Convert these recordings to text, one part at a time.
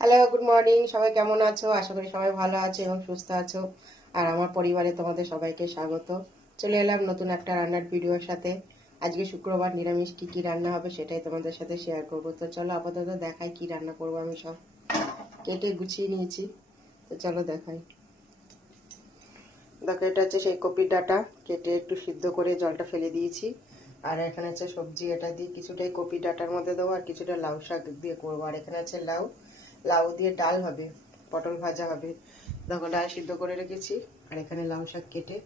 Hello, good morning. সবাই কেমন আছো? আশা করি সবাই ভালো আছো এবং সুস্থ আছো। আর আমার পরিবারে তোমাদের সবাইকে স্বাগত। চলে এলাম নতুন একটা রান্নার ভিডিওর সাথে। আজকে শুক্রবার, নিরামিষ কি কি রান্না হবে সেটাই তোমাদের সাথে শেয়ার করবো। তো চলো আপাতত দেখাই কি রান্না করবো। আমি সব কেটে গুছিয়ে নিয়েছি, তো চলো দেখাই। দেখো, এটা হচ্ছে সেই কপির ডাঁটা, কেটে একটু সিদ্ধ করে জলটা ফেলে দিয়েছি। আর এখানে হচ্ছে সবজি, এটা দিয়ে কিছুটাই কপি ডাঁটার মধ্যে দেবো আর কিছুটা লাউ শাক দিয়ে করবো। আর এখানে আছে লাউ, লাউ দিয়ে ডাল হবে, পটল ভাজা হবে। দেখো, ডাল সিদ্ধ করে রেখেছি। আর এখানে লাউ শাক কেটে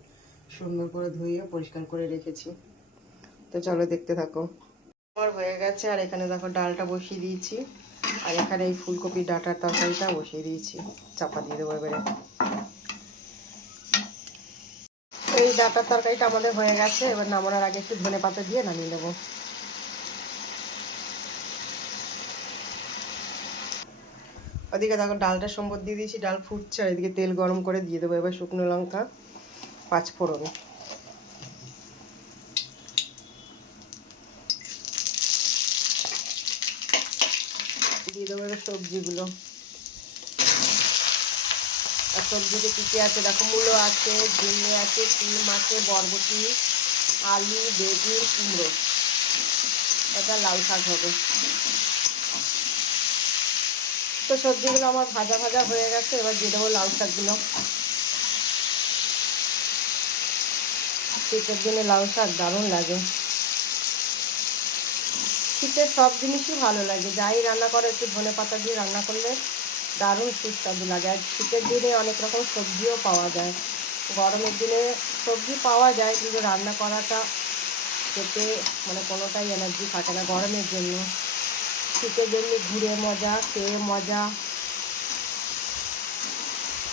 সুন্দর করে ধুয়ে পরিষ্কার করে রেখেছি। তো চলো দেখতে থাকো। আমার হয়ে গেছে। আর এখানে দেখো ডালটা বসিয়ে দিয়েছি। আর এখানে এই ফুলকপি ডাঁটার তরকারিটা বসিয়ে দিয়েছি, চাপা দিয়ে দেবো এবারে। এই ডাঁটার তরকারিটা আমাদের হয়ে গেছে। এবার নামানোর আগে একটু ধনেপাতা দিয়ে নামিয়ে নেবো। ওদিকে দেখো ডালটা সম্বর দিয়ে দিয়েছি, ডাল ফুটছে। আর এদিকে তেল গরম করে দিয়ে দেবো এবার শুকনো লঙ্কা, পাঁচফোড়ন দিয়ে দেবো এবার সবজিগুলো। আর সবজিতে কী কী আছে দেখো, মূলো আছে, ঝিঙে আছে, শিম আছে, বরবটি, আলু, বেগুন, কুমড়ো, এটা লাউ শাক হবে। তো সবজিগুলো আমার ভাজা ভাজা হয়ে গেছে। এবার দিয়ে দেবো লাউ শাকগুলো। শীতের দিনে লাউ শাক দারুণ লাগে। শীতের সব জিনিসই ভালো লাগে, যাই রান্না করে একটু ধনেপাতা দিয়ে রান্না করলে দারুণ সুস্বাদু লাগে। আর শীতের দিনে অনেক রকম সবজিও পাওয়া যায়। গরমের দিনে সবজি পাওয়া যায় কিন্তু রান্না করাটা খেতে মানে কোনোটাই এনার্জি থাকে না গরমের জন্য। শীতের জন্য ঘুরে মজা, খেয়ে মজা।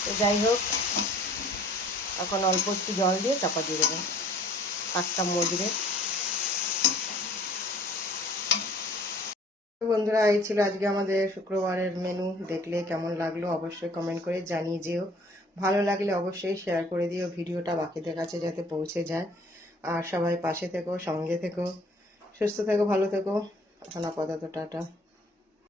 তো যাই হোক, এখন অল্প একটু জল দিয়ে চাপা দিয়ে দেবো শাকটা মজরে। বন্ধুরা, এই ছিল আজকে আমাদের শুক্রবারের মেনু। দেখলে কেমন লাগলো অবশ্যই কমেন্ট করে জানিয়ে যেও। ভালো লাগলে অবশ্যই শেয়ার করে দিও ভিডিওটা, বাকিদের কাছে যাতে পৌঁছে যায়। আর সবাই পাশে থেকো, সঙ্গে থেকো, সুস্থ থেকো, ভালো থেকো। এখন আপাতত টাটা।